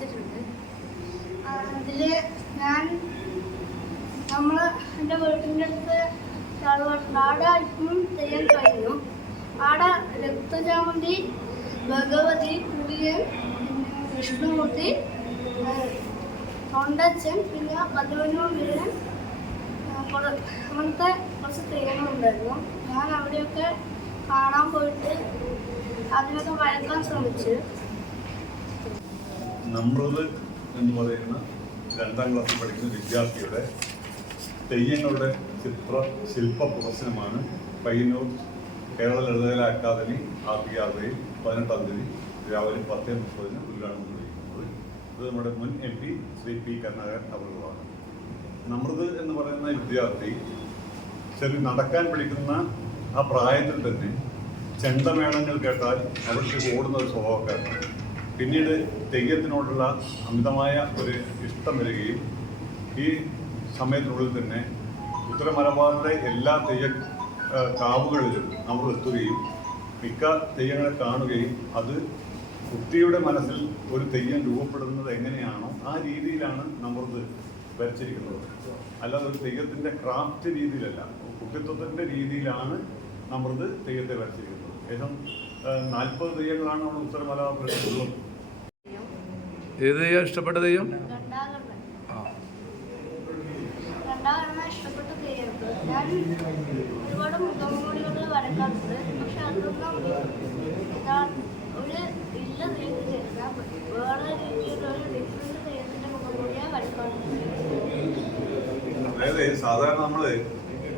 വരച്ചിട്ടുണ്ട്. അതിൽ ഞാൻ എൻ്റെ വീട്ടിൻ്റെ അടുത്ത് ആടെ ഇപ്പം തെയ്യം കഴിഞ്ഞു. ആടെ രക്തചാമന്തി, ഭഗവതി, കുടിയൻ, വിഷ്ണുമൂർത്തി, തൊണ്ടച്ചൻ, പിന്നെ പതിവനും വീരൻ, അങ്ങനത്തെ കുറച്ച് തെയ്യങ്ങളുണ്ടായിരുന്നു. ഞാൻ അവിടെയൊക്കെ കാണാൻ പോയിട്ട് അതിനൊക്കെ വരക്കാൻ ശ്രമിച്ചു. നമ്രത് എന്ന് പറയുന്ന 2ാം ക്ലാസ്സിൽ പഠിക്കുന്ന വിദ്യാർത്ഥിയുടെ തെയ്യങ്ങളുടെ ശില്പ പ്രദർശനമാണ് പയ്യന്നൂർ കേരള ലളിതകലാ അക്കാദമി ആർട്ടിആർവയിൽ 18-ാം തീയതി രാവിലെ 10:30 ഉദ്ഘാടനം നിർവഹിക്കുന്നത്. ഇത് നമ്മുടെ മുൻ MP ശ്രീ P. കരുണാകരൻ അവറുകളാണ്. നമ്രത് എന്ന് പറയുന്ന വിദ്യാർത്ഥി നടക്കാൻ പഠിക്കുന്ന ആ പ്രായത്തിൽ തന്നെ ചെണ്ടമേളങ്ങൾ കേട്ടാൽ അവർക്ക് ഓടുന്ന ഒരു സ്വഭാവക്കാരനാണ്. പിന്നീട് തെയ്യത്തിനോടുള്ള അമിതമായ ഒരു ഇഷ്ടം വരികയും ഈ സമയത്തിനുള്ളിൽ തന്നെ ഉത്തര മലബാറിലെ എല്ലാ കാവുകളിലും നമ്മൾ എത്തുകയും മിക്ക തെയ്യങ്ങളെ കാണുകയും അത് കുട്ടിയുടെ മനസ്സിൽ ഒരു തെയ്യം രൂപപ്പെടുന്നത് എങ്ങനെയാണോ ആ രീതിയിലാണ് നമ്രത് വരച്ചിരിക്കുന്നത്. അല്ലാതെ ഒരു തെയ്യത്തിൻ്റെ ക്രാഫ്റ്റ് രീതിയിലല്ല, കുട്ടിത്വത്തിൻ്റെ രീതിയിലാണ് നമ്രത് തെയ്യത്തെ വരച്ചിരിക്കുന്നത്. ഏകദേശം 40 തെയ്യങ്ങളാണ് നമ്മുടെ ഉത്തര മലബാർ പ്രദേശത്തുള്ളത്. ഏത് തെയ്യം ഇഷ്ടപ്പെട്ട തെയ്യം? ഇഷ്ടപ്പെട്ട തെയ്യം ഞാൻ ഒരുപാട് മുഖംമൂടികൾ വരക്കാറുണ്ട്. പക്ഷെ അതൊന്നും ഒരു ഇല്ല തെയ്യത്തിൽ ചേർക്കാൻ വേറെ രീതിയിലൊരു ഡിഫറെന്റ് തെയ്യത്തിന്റെ മുഖംമൂടിയാണ് വരക്കാറുണ്ട്. അതായത് സാധാരണ നമ്മൾ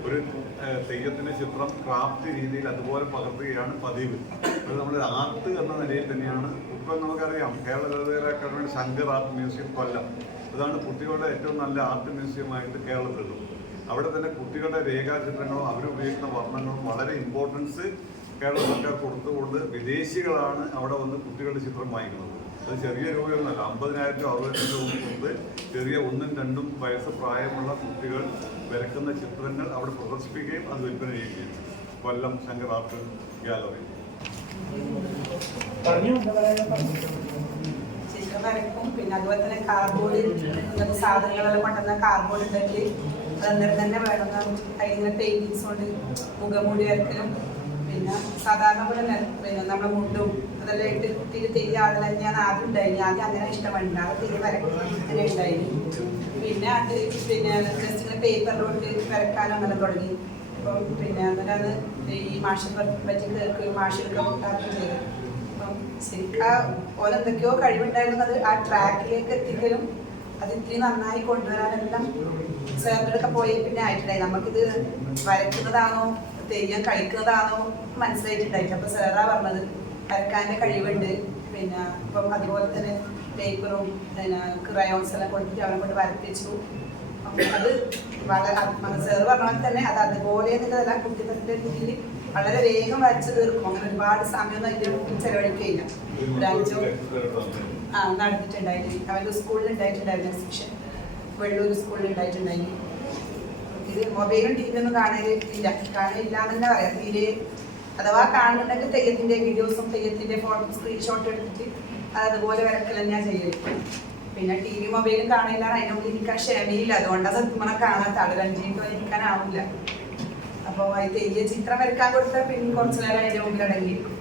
ഒരു തെയ്യത്തിന്റെ ചിത്രം ക്രാഫ്റ്റ് രീതിയിൽ അതുപോലെ പകർത്തുകയാണ് പതിവ്. അത് നമ്മൾ ആർട്ട് എന്ന നിലയിൽ തന്നെയാണ്. ഇപ്പം നമുക്കറിയാം കേരള ലളിതകലാ അക്കാദമിയുടെ ശങ്കർ ആർട്ട് മ്യൂസിയം കൊല്ലം, അതാണ് കുട്ടികളുടെ ഏറ്റവും നല്ല ആർട്ട് മ്യൂസിയമായിട്ട് കേരളത്തിലുള്ളത്. അവിടെ തന്നെ കുട്ടികളുടെ രേഖാചിത്രങ്ങളും അവരുപയോഗിക്കുന്ന വർണ്ണങ്ങളും വളരെ ഇമ്പോർട്ടൻസ് കേരള സർക്കാർ കൊടുത്തുകൊണ്ട് വിദേശികളാണ് അവിടെ വന്ന് കുട്ടികളുടെ ചിത്രം വാങ്ങിക്കുന്നത്. അത് ചെറിയ രൂപയൊന്നുമല്ല, 50,000 60,000 രൂപ കൊടുത്ത് ചെറിയ 1ഉം 2ഉം വയസ്സ് പ്രായമുള്ള കുട്ടികൾ വരക്കുന്ന ചിത്രങ്ങൾ അവിടെ പ്രദർശിപ്പിക്കുകയും അത് വിൽപ്പന ചെയ്യുകയും ചെയ്യും. കൊല്ലം ശങ്കർ ആർട്ട് ഗാലറി. ചിത്രം വരക്കും. പിന്നെ അതുപോലെ തന്നെ കാർഡ്ബോർഡ്, ഇങ്ങനത്തെ സാധനങ്ങളെല്ലാം കൊണ്ടുവന്ന കാർഡ്ബോർഡ് ഉണ്ടെങ്കിൽ അന്നേരം തന്നെ വേണമെന്ന് അതിങ്ങനെ പെയിന്റിങ്സ് കൊണ്ട് മുഖംമൂടി വരക്കലും. പിന്നെ സാധാരണ പോലെ തന്നെ പിന്നെ നമ്മുടെ മുണ്ടും അതെല്ലാം ഇട്ട് കുട്ടിയിൽ തെയ്യ ആടലെല്ലാം ഞാൻ ആദ്യം ഉണ്ടായിരുന്നു. ആദ്യം അങ്ങനെ ഇഷ്ടമല്ല, അത് തെയ്യ വരക്കും അങ്ങനെ ഉണ്ടായിരുന്നു. പിന്നെ അത് പിന്നെ ജസ്റ്റ് ഇങ്ങനെ പേപ്പറിലോട്ട് വരക്കാനും അങ്ങനെ തുടങ്ങി. അപ്പം പിന്നെ അന്നേരം ഈ മാഷിനെ പറ്റി കേൾക്കുകയും മാഷിനൊക്കെ കിട്ടാറും ചെയ്തു. അപ്പം ശരിക്കും പോലെ എന്തൊക്കെയോ കഴിവുണ്ടായിരുന്നത് ആ ട്രാക്കിലേക്ക് എത്തിക്കലും അത് ഇത്തിരി നന്നായി കൊണ്ടുവരാനെല്ലാം സാറിനൊക്കെ പോയി പിന്നെ ആയിട്ടുണ്ടായി. നമുക്കിത് വരയ്ക്കുന്നതാണോ തെയ്യം കളിക്കുന്നതാണോ മനസ്സിലായിട്ടുണ്ടായിട്ട്. അപ്പോൾ സാറാ പറഞ്ഞത് വരക്കാൻ്റെ കഴിവുണ്ട്. പിന്നെ ഇപ്പം അതുപോലെ തന്നെ പേപ്പറും പിന്നെ ക്രയോൺസ് എല്ലാം കൊടുത്തിട്ട് അവരെ കൊണ്ട് വരപ്പിച്ചു. അത് വളരെ സാറ് പറഞ്ഞ പോലെ തന്നെ അത് അതുപോലെ എന്നുള്ളതല്ല, കുട്ടിത്തത്തിൻ്റെ രീതിയിൽ വളരെ വേഗം വരച്ച് തീർക്കും. അങ്ങനെ ഒരുപാട് സമയമൊന്നും അതിൻ്റെ ചെലവഴിക്കുകയില്ല. ഒരു 5 നടന്നിട്ടുണ്ടായിരുന്നു. അവരുടെ സ്കൂളിൽ ഉണ്ടായിട്ടുണ്ടായിരുന്നു എക്സിബിഷൻ, വെള്ളൂർ സ്കൂളിൽ ഉണ്ടായിട്ടുണ്ടായിരുന്നു. ഇത് മൊബൈലും TV ഒന്നും കാണില്ല എന്ന് തന്നെ പറയാം. തീരെ അഥവാ കാണുന്നുണ്ടെങ്കിൽ തെയ്യത്തിൻ്റെ വീഡിയോസും തെയ്യത്തിൻ്റെ ഫോട്ടോ സ്ക്രീൻഷോട്ട് എടുത്തിട്ട് അത് അതുപോലെ വരക്കൽ തന്നെയാണ് ചെയ്യല്. പിന്നെ TV മൊബൈലും കാണില്ല, അതിനോട് ഇരിക്കാൻ ക്ഷമയില്ല. അതുകൊണ്ടാണ് സത്യം കാണാത്ത ആൾ 5 മിനിറ്റ് ഇരിക്കാനാവില്ല. അപ്പോൾ അത് തെയ്യ ചിത്രം വരക്കാൻ കൊടുത്താൽ പിന്നെ കുറച്ച് നേരം അതിൻ്റെ മുമ്പിൽ അടങ്ങിയിരിക്കും.